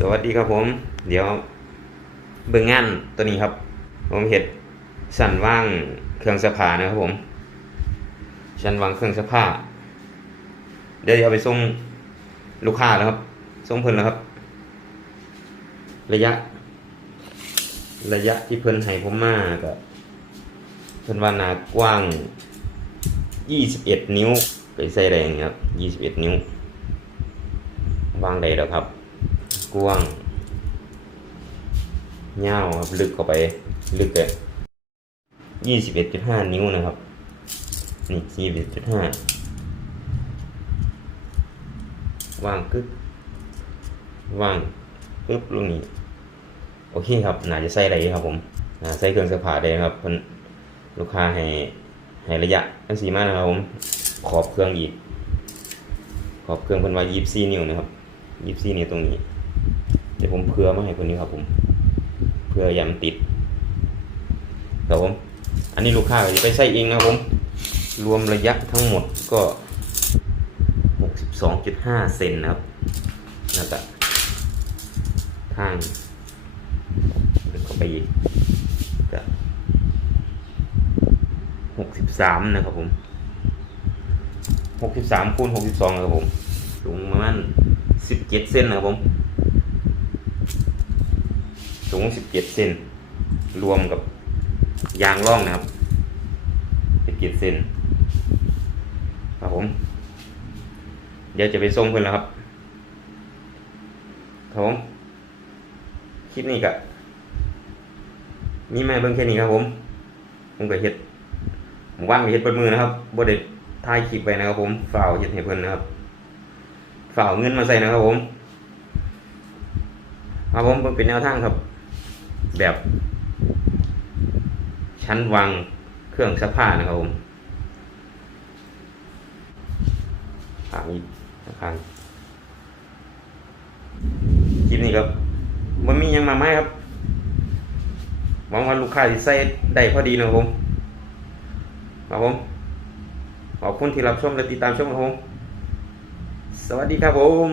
สวัสดีครับผม เดี๋ยวเบิ่งงานตัวนี้ครับ ผมเห็ดสันว่างเครื่องสภานะครับผมสันว่างเครื่องสภาเดี๋ยวเอาไปส่งลูกค้าแล้วครับส่งเพิ่นแล้วครับ ระยะ ระยะที่เพิ่นให้ผมมาก็เพิ่นว่าหนากว้าง 21 นิ้วไปใส่แรงครับ 21 นิ้ววางได้แล้วครับ กว้างยาวครับลึกเข้าไปลึกเลยยี่สิบเอ็ดจุดห้านิ้วนะครับ นี่ยี่สิบเอ็ดจุดห้าวางกึกวางปึ๊บลงนี้โอเคครับน่าจะใส่อะได้ครับผมน่าใส่เครื่องสักผ้าได้ครับเพิ่นลูกค้าให้ให้ระยะอันสีมานะครับผมขอบเครื่องอีก ขอบเครื่องเพิ่นว่ายี่สิบสี่นิ้วนะครับยี่สิบสี่นิ้วตรงนี้ เดี๋ยวผมเพื่อมาให้คนนี้ครับผมเพื่อย้ำติดครับผมอันนี้ลูกค้าจะไปใส่เองนะครับผม รวมระยะทั้งหมดก็หกสิบสองจุดห้าเซนนะครับน่าจะข้างลึกเข้าไปอีกจะหกสิบสามนะครับผมหกสิบสามคูณหกสิบสองครับผมสูงประมาณสิบเจ็ดเซนนะครับผม สูงสิบเจ็ดเซนรวมกับยางร่องนะครับสิบเจ็ดเซนครับผม เดี๋ยวจะไปส่งเพื่อนแล้วครับครับผม คลิปนี้ก็มีแม่เบิ่งแค่นี้ครับผม ผมก็เฮ็ดผมว่างเฮ็ดเปิดมือนะครับบ่ได้ถ่ายคลิปไว้นะครับผมฝ่าเฮ็ดให้เพิ่นนะครับฝ่าเงินมาใส่นะครับผมครับผมเป็นแนวทางครับ แบบ ชั้นวางเครื่องซักผ้านะครับผมถามอีกนะครับคลิปนี้ครับมันมียังมาไหมครับหวังว่าลูกค้าจะใส่ได้พอดีนะครับผมครับผมขอบคุณที่รับชมและติดตามชมครับผม สวัสดีครับผม